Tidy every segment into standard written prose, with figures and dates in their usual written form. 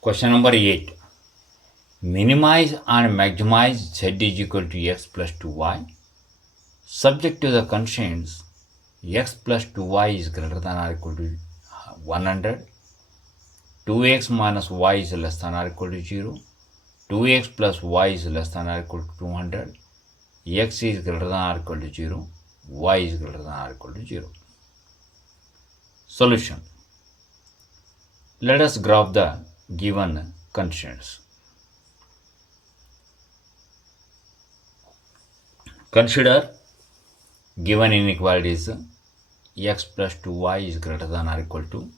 Question number 8. Minimize and maximize z is equal to x plus 2y. Subject to the constraints, x plus 2y is greater than or equal to 100. 2x minus y is less than or equal to 0. 2x plus y is less than or equal to 200. X is greater than or equal to 0. Y is greater than or equal to 0. Solution. Let us graph the given constraints. Consider given inequalities x plus 2y is greater than or equal to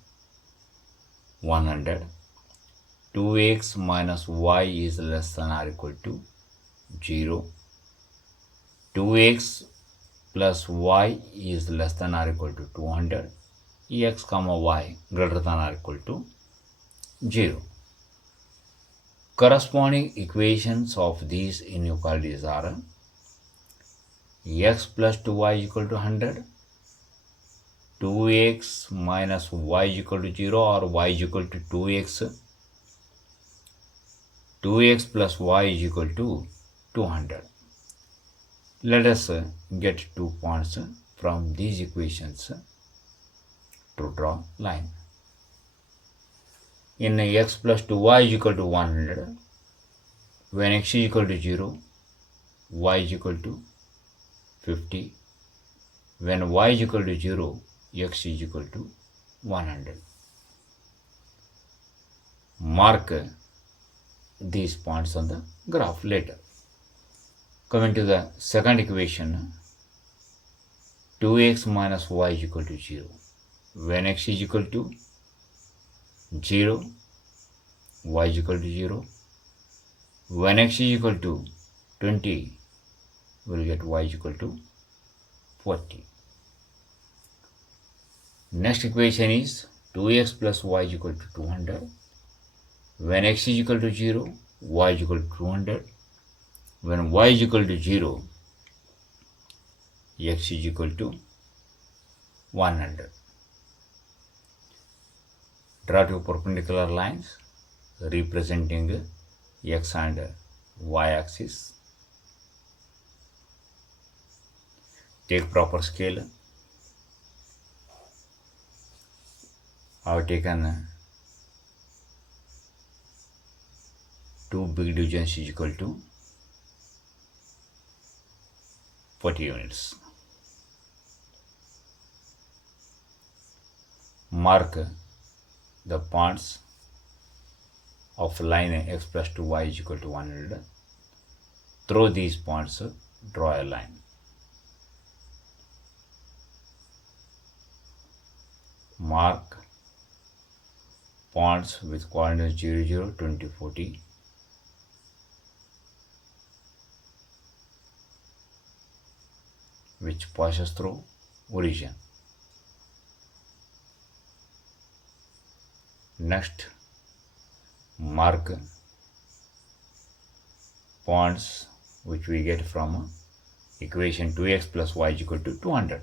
100. 2x minus y is less than or equal to 0. 2x plus y is less than or equal to 200. X comma y greater than or equal to 0. Corresponding equations of these inequalities are x plus 2y equal to 100, 2x minus y equal to 0 or y equal to 2x, 2x plus y is equal to 200. Let us get 2 points from these equations to draw line. In x plus 2y is equal to 100, when x is equal to 0, y is equal to 50. When y is equal to 0, x is equal to 100. Mark these points on the graph later. Coming to the second equation, 2x minus y is equal to 0. When x is equal to 0, y is equal to 0. When x is equal to 20, we'll get y is equal to 40. Next equation is 2x plus y is equal to 200. When x is equal to 0, y is equal to 200. When y is equal to 0, x is equal to 100. Draw two perpendicular lines representing x and y axis. Take proper scale. I have taken 2 big divisions is equal to 40 units. Mark the points of line x plus 2y is equal to 100. Through these points, draw a line. Mark points with coordinates 0, 0, 20, 40. Which passes through origin. Next, mark points which we get from equation 2x plus y is equal to 200.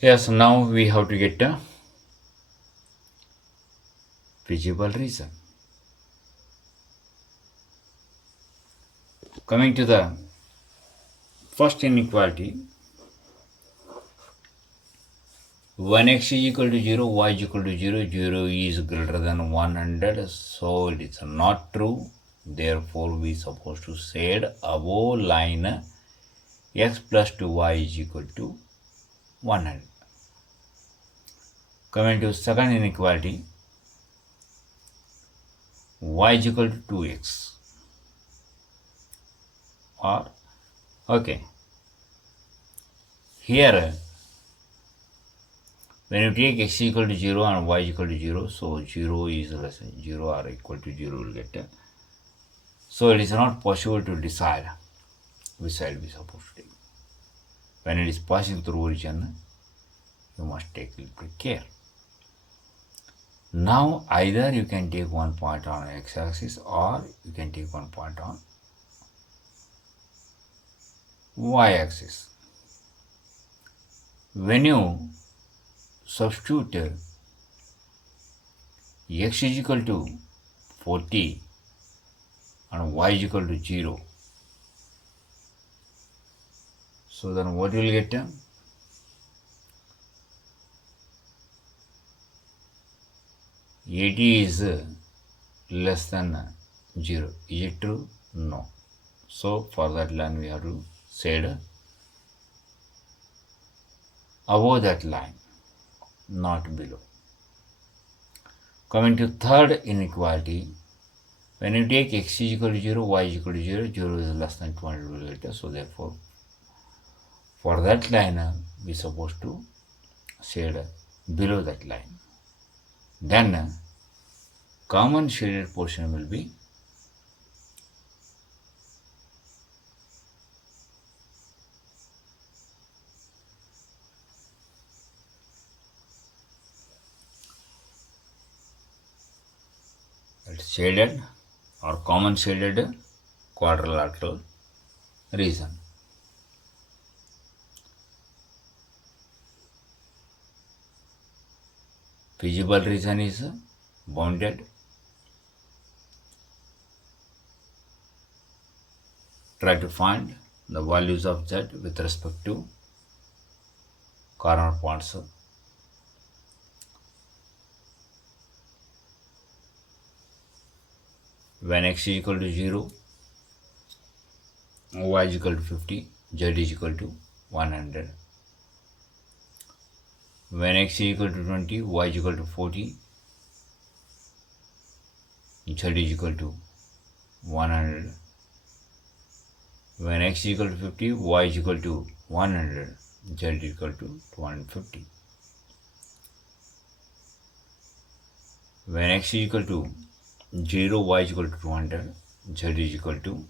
Yes, now we have to get a feasible reason. Coming to the first inequality, when x is equal to 0, y is equal to 0, 0 is greater than 100, so it is not true. Therefore, we are supposed to say above line x plus 2y is equal to 100. Coming to second inequality, y is equal to 2x. Or, okay, here when you take x equal to 0 and y equal to 0, so 0 is less than 0 or equal to 0 will get. So it is not possible to decide which side we are supposed to take. When it is passing through origin, you must take a little care. Now either you can take one point on x-axis or you can take one point on y-axis. when you substitute x is equal to 40 and y is equal to 0, so then what you will get? 80 is less than 0. Is it true? No. So for that line we have to set above that line, not below. Coming to third inequality, when you take x is equal to 0, y is equal to 0, 0 is less than 200 millimeter. So therefore, for that line, we are supposed to shade below that line. Then common shaded portion will be shaded or common shaded quadrilateral region. Visible region is bounded. Try to find the values of z with respect to corner points. When x is equal to 0, y is equal to 50, z is equal to 100. When x is equal to 20, y is equal to 40, z is equal to 100. When x is equal to 50, y is equal to 100, z is equal to 250. When x is equal to 0, y is equal to 200, z is equal to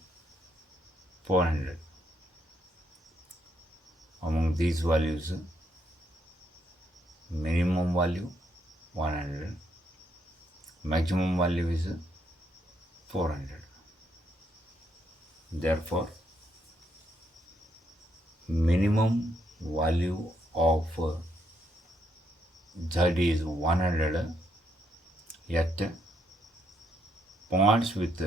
400. Among these values, minimum value 100, maximum value is 400. Therefore, minimum value of z is 100 at points with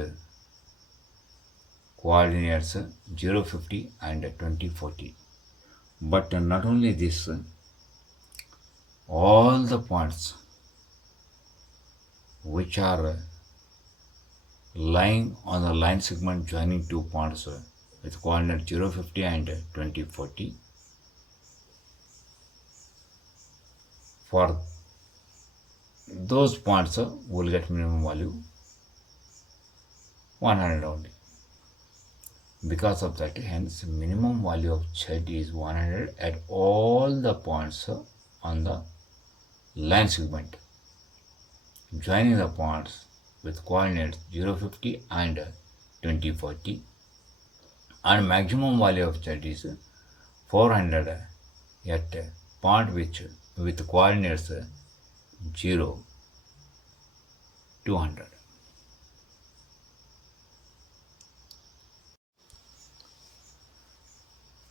coordinates 0, 50 and 20, 40. But not only this, all the points which are lying on the line segment joining two points with coordinate 0, 50 and 20, 40, for those points will get minimum value 100 only. Because of that, hence minimum value of z is 100 at all the points on the line segment joining the points with coordinates 0, 50 and 20, 40, and maximum value of z is 400 at point which with coordinates 0, 200.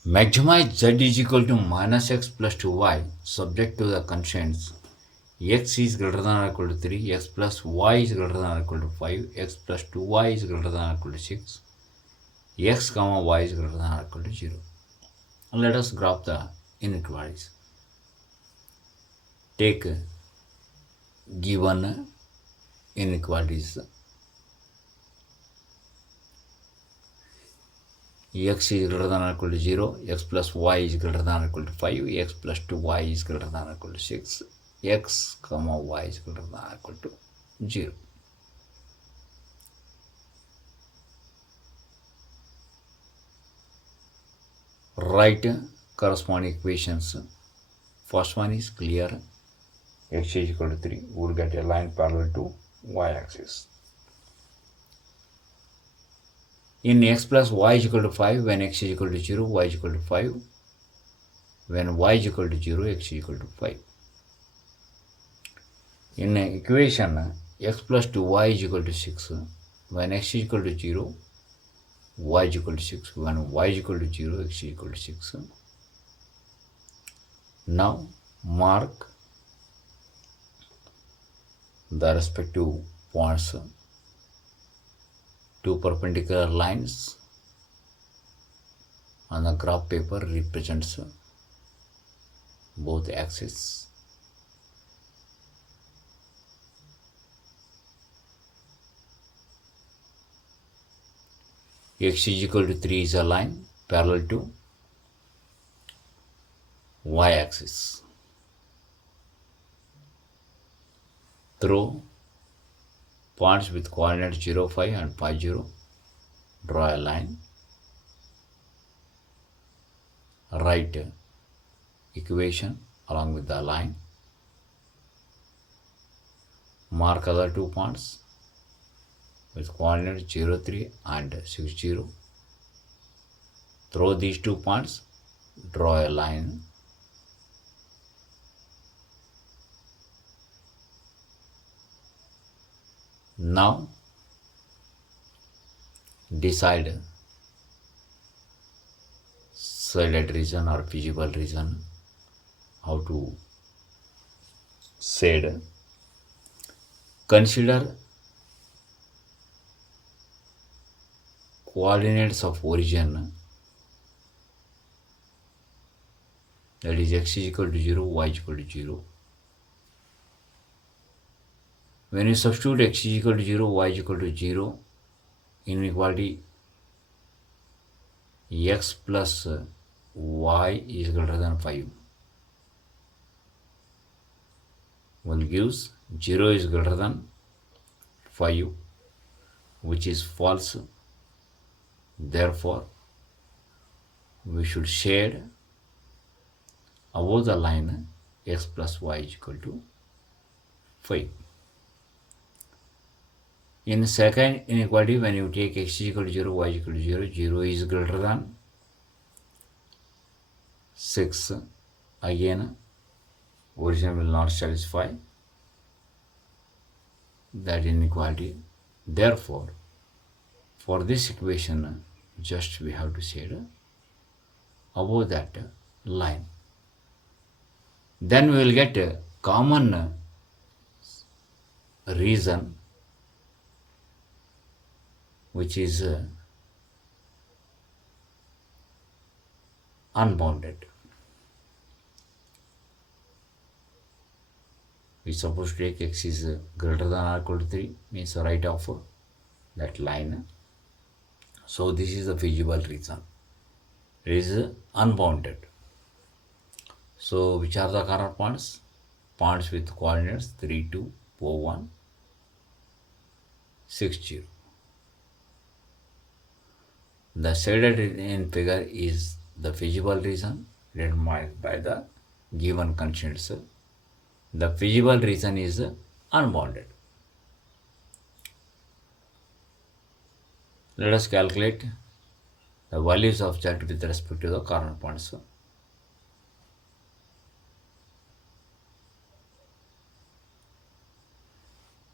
Maximize z is equal to minus x plus 2y subject to the constraints x is greater than or equal to 3, x plus y is greater than or equal to 5, x plus 2y is greater than or equal to 6, x comma y is greater than or equal to 0. Let us graph the inequalities. Take given inequalities. X is greater than or equal to 0, x plus y is greater than or equal to 5, x plus 2y is greater than or equal to 6, x comma y is greater than or equal to 0. Write corresponding equations. First one is clear. X is equal to 3. We will get a line parallel to y-axis. In x plus y is equal to 5, when x is equal to 0, y is equal to 5. When y is equal to 0, x is equal to 5. In equation x plus 2y is equal to 6, when x is equal to 0, y is equal to 6. When y is equal to 0, x is equal to 6. Now mark the respective points. Two perpendicular lines on the graph paper represents both axes. X is equal to 3 is a line parallel to y-axis. Through points with coordinates 0, 5 and 5, 0, draw a line. Write equation along with the line. Mark other 2 points with coordinates 0, 3 and 6, 0. Through these 2 points, draw a line. Now decide shaded region or visible region. How to shade? Consider coordinates of origin, that is x is equal to 0, y is equal to 0. When you substitute x is equal to 0, y is equal to 0, inequality x plus y is greater than 5. One gives 0 is greater than 5, which is false. Therefore, we should shade above the line x plus y is equal to 5. In second inequality, when you take x is equal to 0, y is equal to 0, 0 is greater than 6. Again, origin will not satisfy that inequality. Therefore, for this equation, just we have to shade above that line. Then we will get a common reason, which is unbounded. We suppose to take x is greater than or equal to 3, means right of that line. So this is the feasible reason. It is unbounded. So which are the corner points? Points with coordinates 3, 2, 4, 1, 6, 0. The shaded in figure is the feasible reason determined by the given constraints. The feasible reason is unbounded. Let us calculate the values of z with respect to the corner points.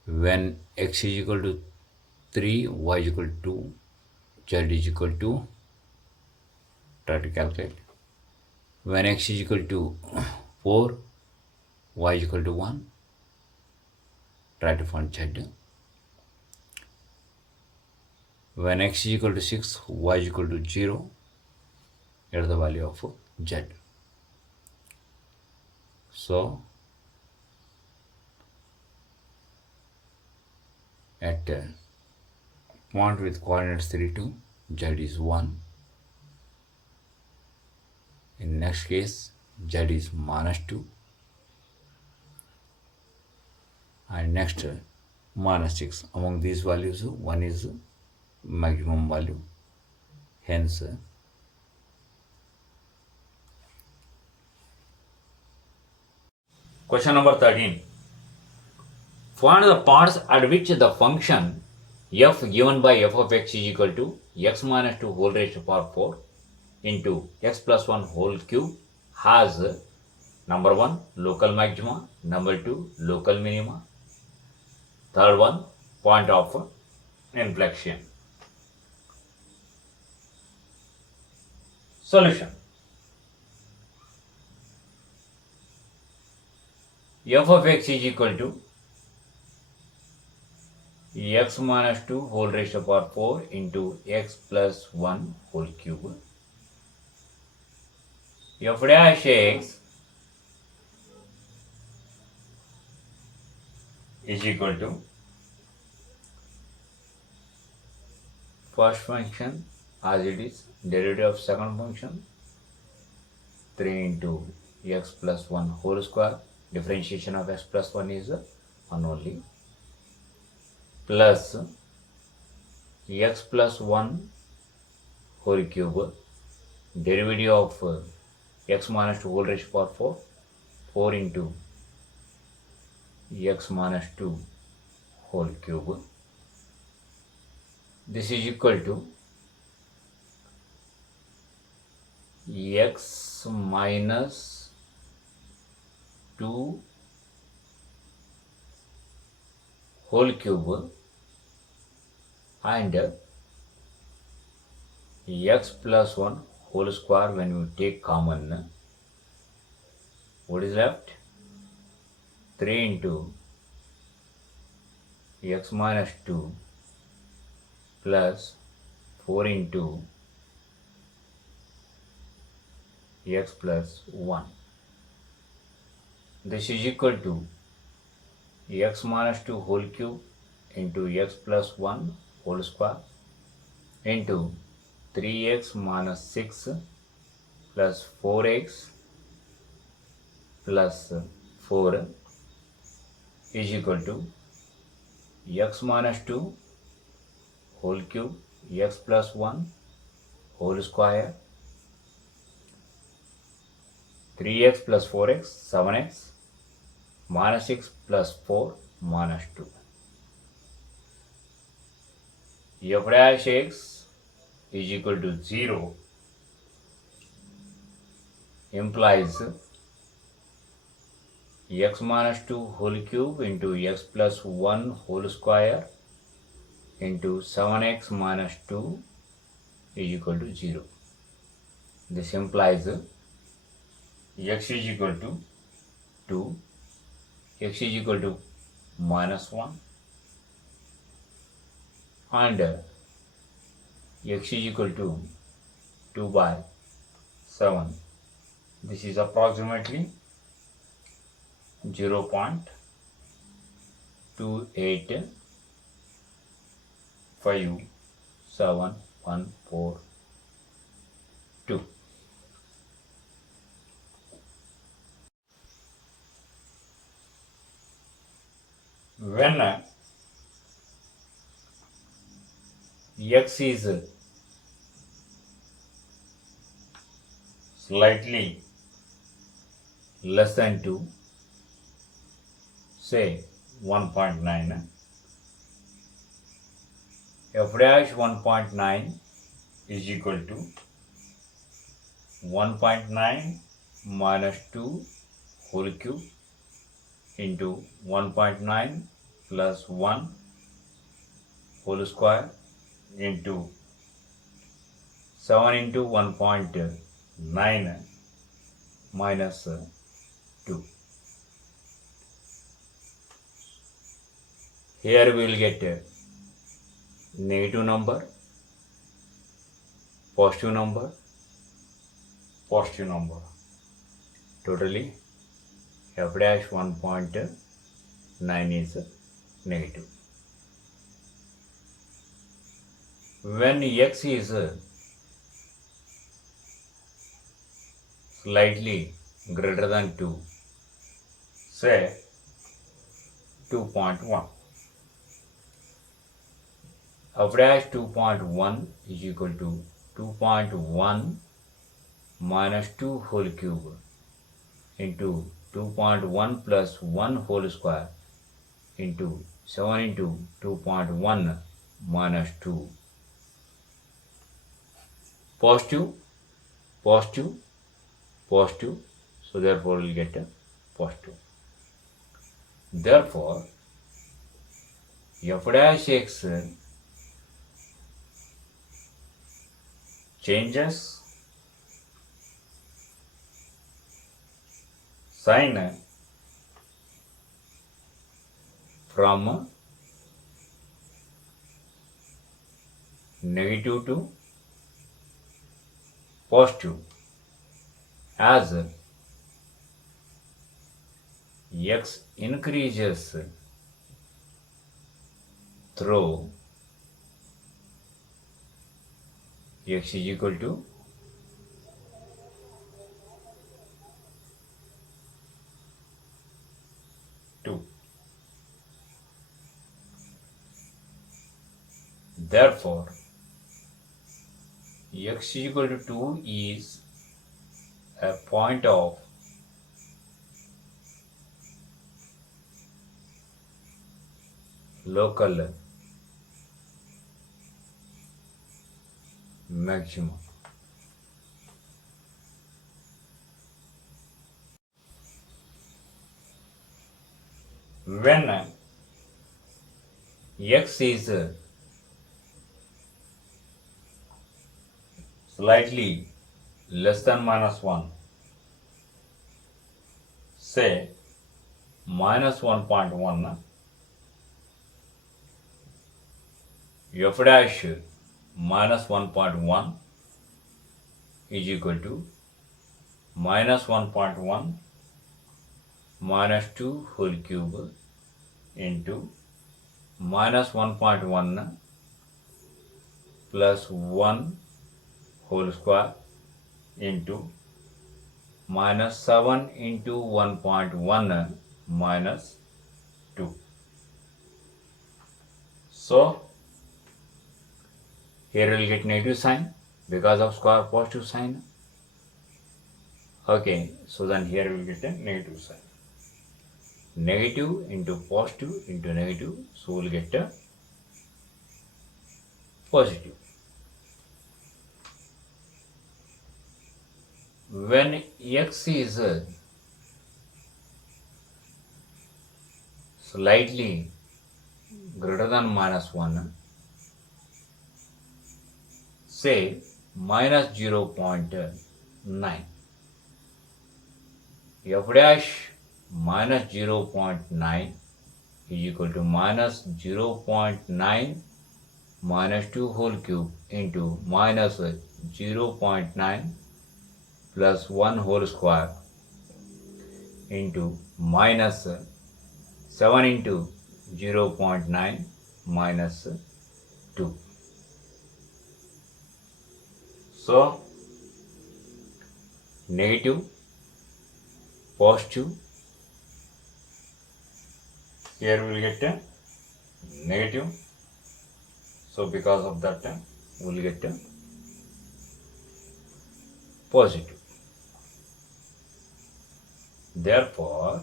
When x is equal to 3, y is equal to 2, z is equal to, try to calculate. When x is equal to 4, y is equal to 1, try to find z. When x is equal to 6, y is equal to 0, get the value of z. So, at point with coordinates 3, 2, z is 1. In next case, z is minus 2. And next, minus 6. Among these values, 1 is maximum value. Hence, question number 13. Find the points at which the function f given by f of x is equal to x minus 2 whole raised to power 4 into x plus 1 whole cube has number 1 local maxima, number 2 local minima, third one point of inflection. Solution. f of x is equal to x minus 2 whole raised to the power 4 into x plus 1 whole cube. F dash x is equal to first function as it is, derivative of second function 3 into x plus 1 whole square, differentiation of x plus 1 is 1 only, plus x plus 1 whole cube, derivative of x minus 2 whole raised to power 4, 4 into x minus 2 whole cube. This is equal to x minus 2 whole cube and x plus 1 whole square. When you take common, what is left? 3 into x minus 2 plus 4 into x plus 1. This is equal to x minus 2 whole cube into x plus 1 whole square into 3x minus 6 plus 4x plus 4 is equal to x minus 2 whole cube x plus 1 whole square 3x plus 4x 7x minus 6 plus 4 minus 2. F dash x is equal to 0 implies x minus 2 whole cube into x plus 1 whole square into 7x minus 2 is equal to 0. This implies x is equal to 2, x is equal to minus 1 and x is equal to 2 by 7. This is approximately 0.285714.2. When x is slightly less than 2, say 1.9, f dash 1.9 is equal to 1.9 minus 2 whole cube into 1.9 plus 1 whole square into 7 into 1.9 minus 2. Here we will get a negative number, positive number, positive number. Totally f dash 1.9 is negative. When x is slightly greater than 2, say 2.1, f dash 2.1 is equal to 2.1 minus 2 whole cube into 2.1 plus 1 whole square into 7 into 2.1 minus 2. Positive, positive, positive, so therefore we will get a positive. Therefore, f dash x changes sign from negative to positive as x increases through x is equal to 2. Therefore, x is equal to 2 is a point of local maximum. When x is slightly less than minus 1, say minus 1.1, f dash minus 1.1 is equal to minus 1.1 minus 2 whole cube into minus 1.1 plus 1 whole square into minus 7 into 1.1 minus 2. So here we will get negative sign because of square positive sign. Okay, so then here we will get a negative sign. Negative into positive into negative, so we will get a positive. When x is slightly greater than minus 1, say minus 0.9, f dash minus 0.9 is equal to minus 0.9 minus 2 whole cube into minus 0.9 plus 1 whole square into minus 7 into 0.9 minus 2. So negative, positive, here we will get a negative, so because of that we will get a positive. Therefore,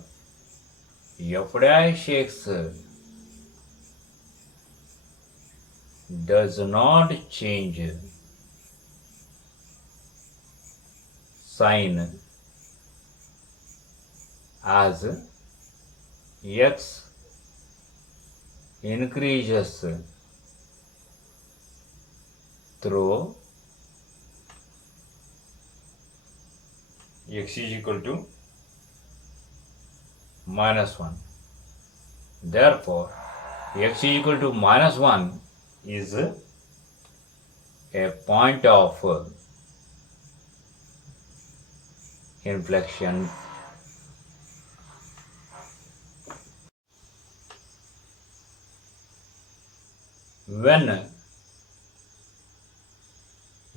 f dash x does not change sign as x increases through x is equal to minus 1. Therefore, x is equal to minus 1 is a point of inflection. When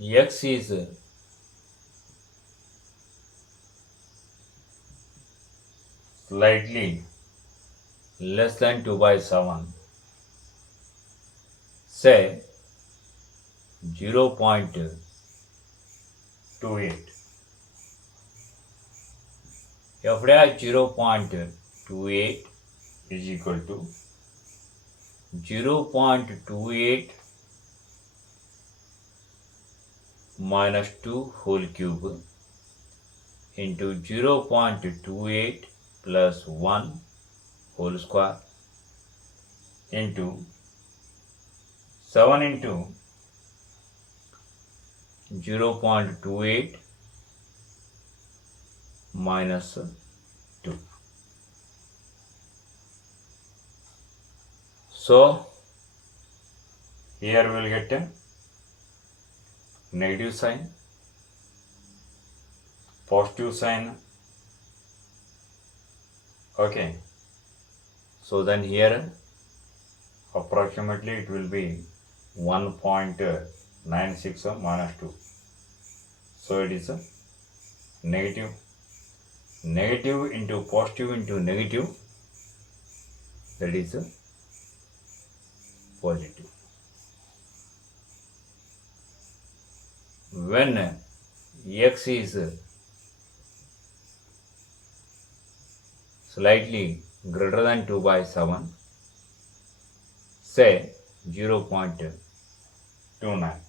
x is slightly less than 2/7, say 0.28, f dash 0.28 is equal to 0.28 minus 2 whole cube into 0.28 plus 1 whole square into 7 into 0.28 minus 2. So here we will get a negative sign, positive sign. Okay, so then here approximately it will be 1.96 minus 2. So it is a negative. Negative into negative, that is a positive. When x is slightly greater than 2 by 7, say 0.29.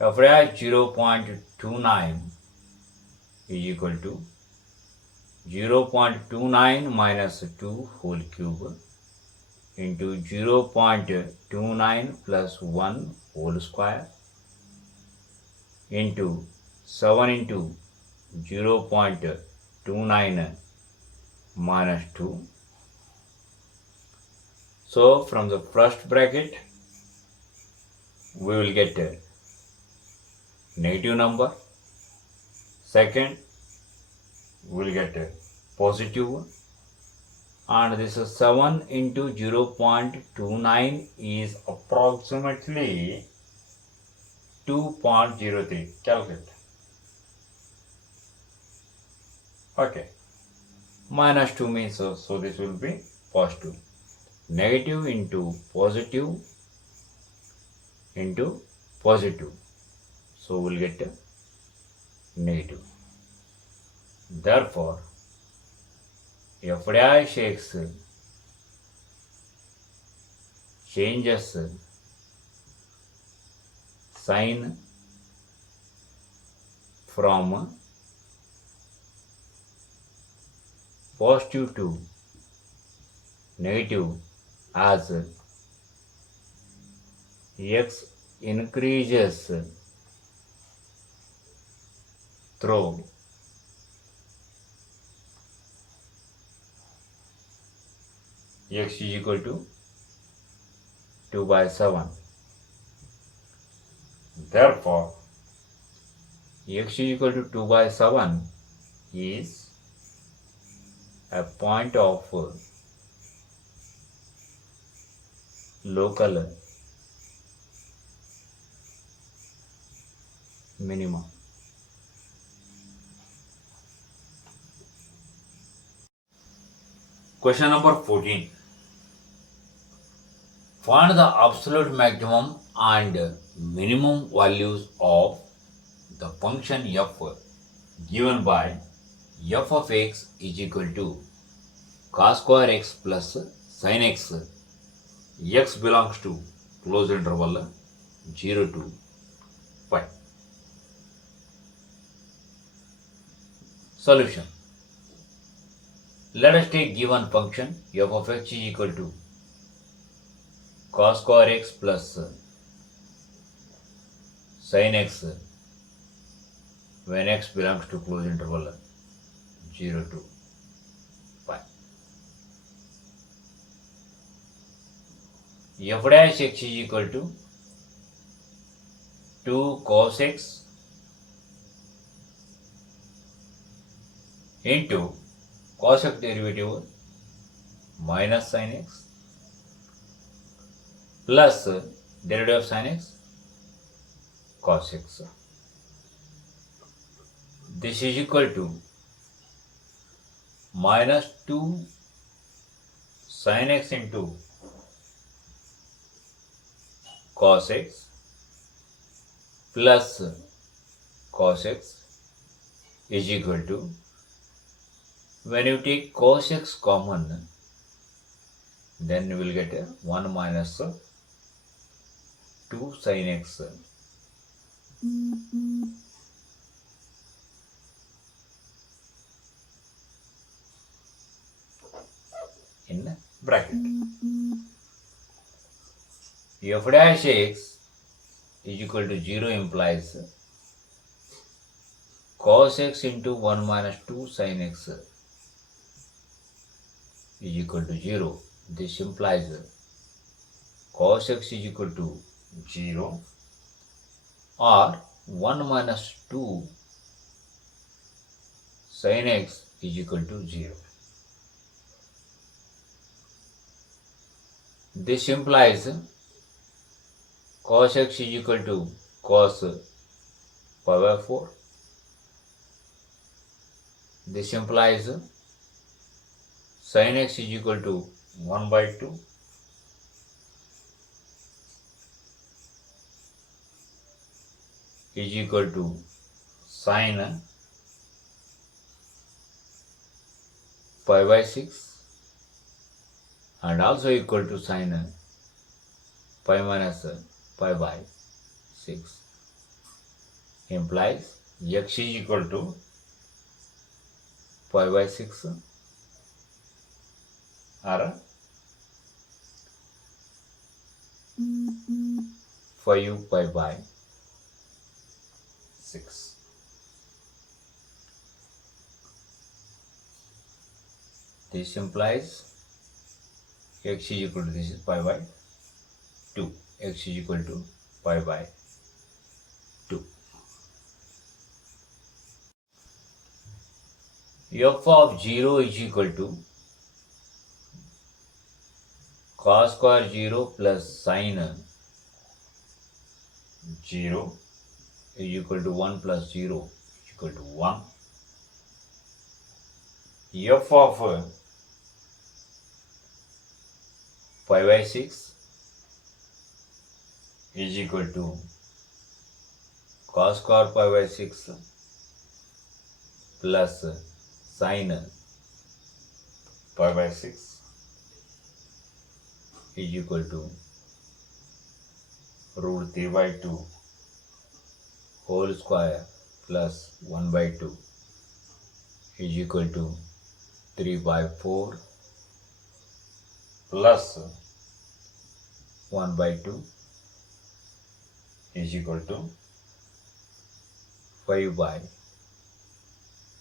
F dash 0.29 is equal to 0.29 minus 2 whole cube into 0.29 plus 1 whole square into 7 into 0.29 minus 2. So from the first bracket we will get a negative number, second we will get a positive, and this is 7 into 0.29 is approximately 2.03. Calculate. Okay, minus 2 means so this will be positive. Negative into positive, so we'll get a negative. Therefore f dash x changes sign from positive to negative as x increases through x is equal to 2 by 7. Therefore, x is equal to 2 by 7 is a point of local minimum. Question number 14. Find the absolute maximum and minimum values of the function f given by f of x is equal to cos square x plus sin x. X belongs to closed interval 0 to 5. Solution. Let us take given function f of x is equal to cos square x plus sin x when x belongs to closed interval 0 to 5. F dash x is equal to 2 cos x into cos x derivative minus sin x plus derivative of sin x cos x. This is equal to minus 2 sin x into cos x plus cos x is equal to, when you take cos x common, then you will get a 1 minus 2 sin x in bracket. F dash x is equal to 0 implies cos x into 1 minus 2 sin x is equal to 0. This implies cos x is equal to 0 or 1 minus 2 sin x is equal to 0. This implies cos x is equal to cos pi by 4. This implies sin x is equal to 1 by 2. Is equal to sin pi by 6 and also equal to sin pi minus pi by 6 implies x is equal to pi by 6 or 5 pi by 6. This implies x is equal to, this is pi by 2. X is equal to pi by 2. F of 0 is equal to cos square 0 plus sin 0 is equal to 1 plus 0 is equal to 1. F of pi by 6 is equal to cos square pi by 6 plus sin pi by 6 is equal to root 3 by 2 whole square plus 1 by 2 is equal to 3 by 4 plus 1 by 2 is equal to 5 by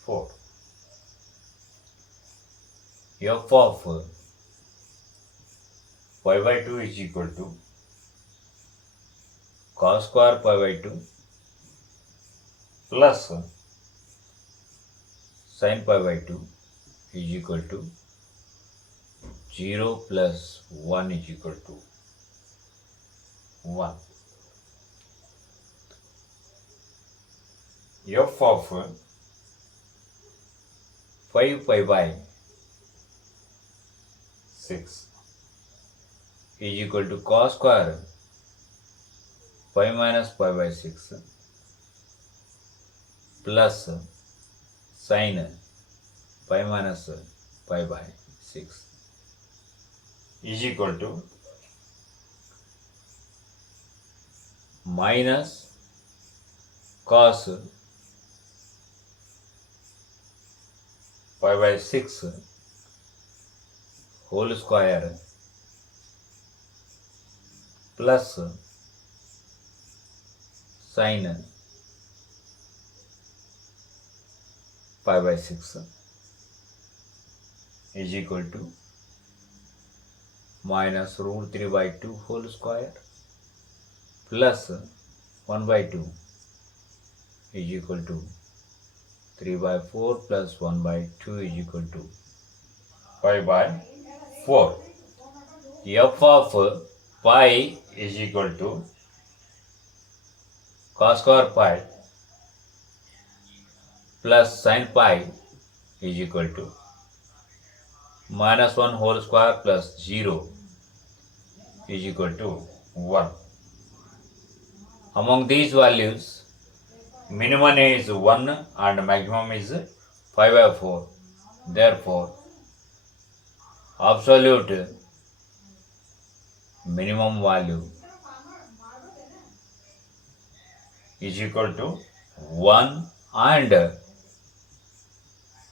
4. F of pi by 2 is equal to cos square pi by 2 plus sin pi by 2 is equal to 0 plus 1 is equal to 1. F of 5 pi by 6 is equal to cos square pi minus pi by 6 plus sin pi minus pi by 6 is equal to minus cos pi by 6 whole square plus sin pi by 6 is equal to minus root 3 by 2 whole square plus 1 by 2 is equal to 3 by 4 plus 1 by 2 is equal to 5 by 4. F of pi is equal to cos square pi plus sin pi is equal to minus 1 whole square plus 0 is equal to 1. Among these values, minimum is 1 and maximum is 5 by 4. Therefore, absolute minimum value is equal to 1 and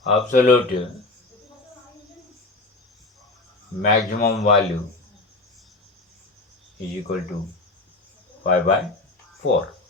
absolute maximum value is equal to 5 by 4.